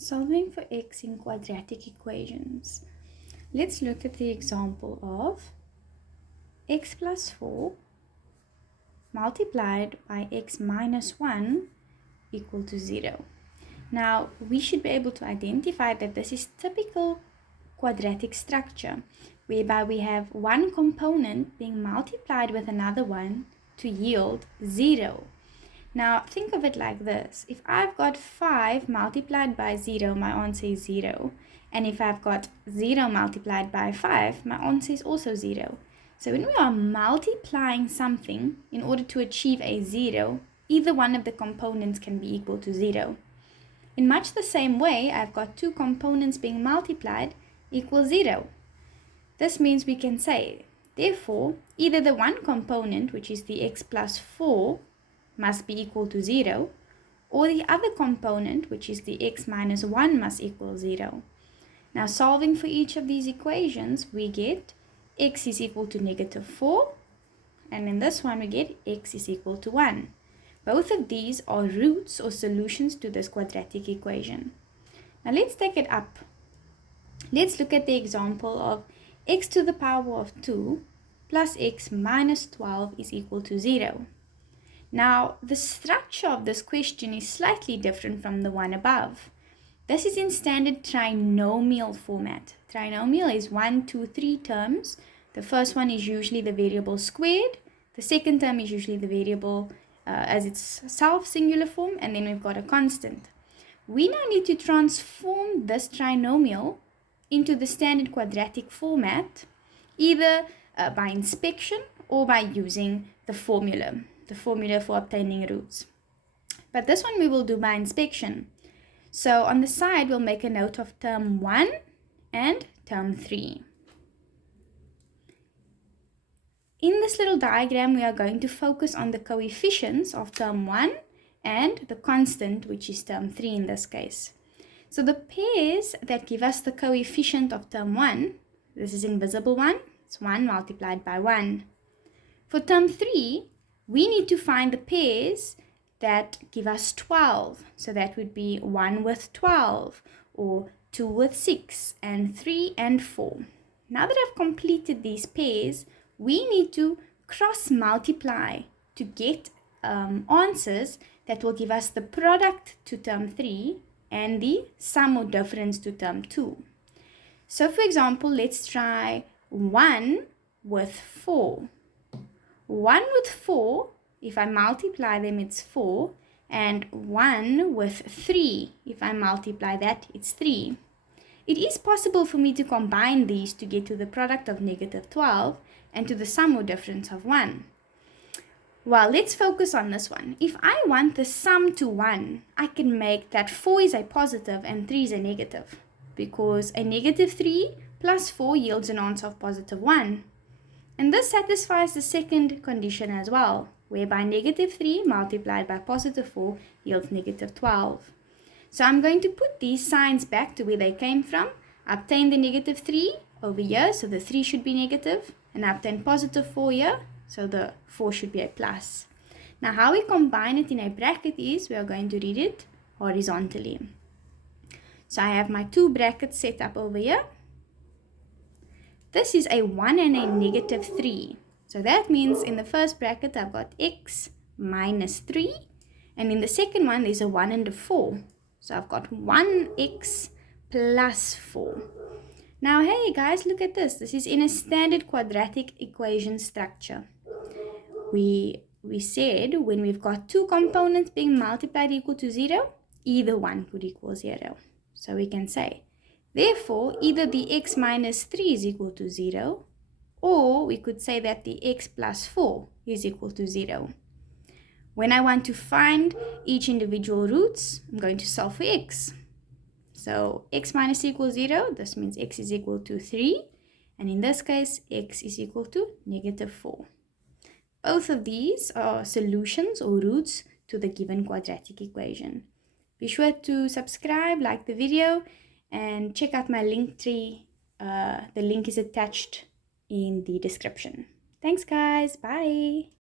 Solving for x in quadratic equations. Let's look at the example of x plus 4 multiplied by x minus 1 equal to 0. Now, we should be able to identify that this is typical quadratic structure, whereby we have one component being multiplied with another one to yield 0. Now, think of it like this. If I've got 5 multiplied by 0, my answer is 0. And if I've got 0 multiplied by 5, my answer is also 0. So when we are multiplying something in order to achieve a 0, either one of the components can be equal to 0. In much the same way, I've got two components being multiplied equals 0. This means we can say, therefore, either the one component, which is the x plus 4, must be equal to 0, or the other component, which is the x minus 1, must equal 0. Now, solving for each of these equations, we get x is equal to negative 4, and in this one we get x is equal to 1. Both of these are roots or solutions to this quadratic equation. Now let's take it up. Let's look at the example of x to the power of 2 plus x minus 12 is equal to 0. Now, the structure of this question is slightly different from the one above. This is in standard trinomial format. Trinomial is 1, 2, 3 terms. The first one is usually the variable squared. The second term is usually the variable as its self-singular form, and then we've got a constant. We now need to transform this trinomial into the standard quadratic format, either by inspection or by using the formula for obtaining roots. But this one we will do by inspection. So on the side, we'll make a note of term 1 and term 3. In this little diagram, we are going to focus on the coefficients of term 1 and the constant, which is term 3 in this case. So the pairs that give us the coefficient of term 1, this is invisible one, it's 1 multiplied by 1. For term 3, we need to find the pairs that give us 12. So that would be 1 with 12, or 2 with 6, and 3 and 4. Now that I've completed these pairs, we need to cross-multiply to get answers that will give us the product to term 3 and the sum or difference to term 2. So for example, let's try 1 with 4. 1 with 4, if I multiply them, it's 4. And 1 with 3, if I multiply that, it's 3. It is possible for me to combine these to get to the product of negative 12 and to the sum or difference of 1. Well, let's focus on this one. If I want the sum to 1, I can make that 4 is a positive and 3 is a negative, because a negative 3 plus 4 yields an answer of positive 1. And this satisfies the second condition as well, whereby negative 3 multiplied by positive 4 yields negative 12. So I'm going to put these signs back to where they came from, obtain the negative 3 over here, so the 3 should be negative, and obtain positive 4 here, so the 4 should be a plus. Now how we combine it in a bracket is we are going to read it horizontally. So I have my two brackets set up over here. This is a 1 and a negative 3. So that means in the first bracket I've got x minus 3, and in the second one there's a 1 and a 4. So I've got 1x plus 4. Now hey guys, look at this. This is in a standard quadratic equation structure. We said when we've got two components being multiplied equal to 0, either one could equal 0. So we can say, therefore, either the x minus 3 is equal to 0, or we could say that the x plus 4 is equal to 0. When I want to find each individual roots, I'm going to solve for x. So x minus equals 0, this means x is equal to 3, and in this case, x is equal to negative 4. Both of these are solutions or roots to the given quadratic equation. Be sure to subscribe, like the video, and check out my link tree. The link is attached in the description. Thanks guys, bye!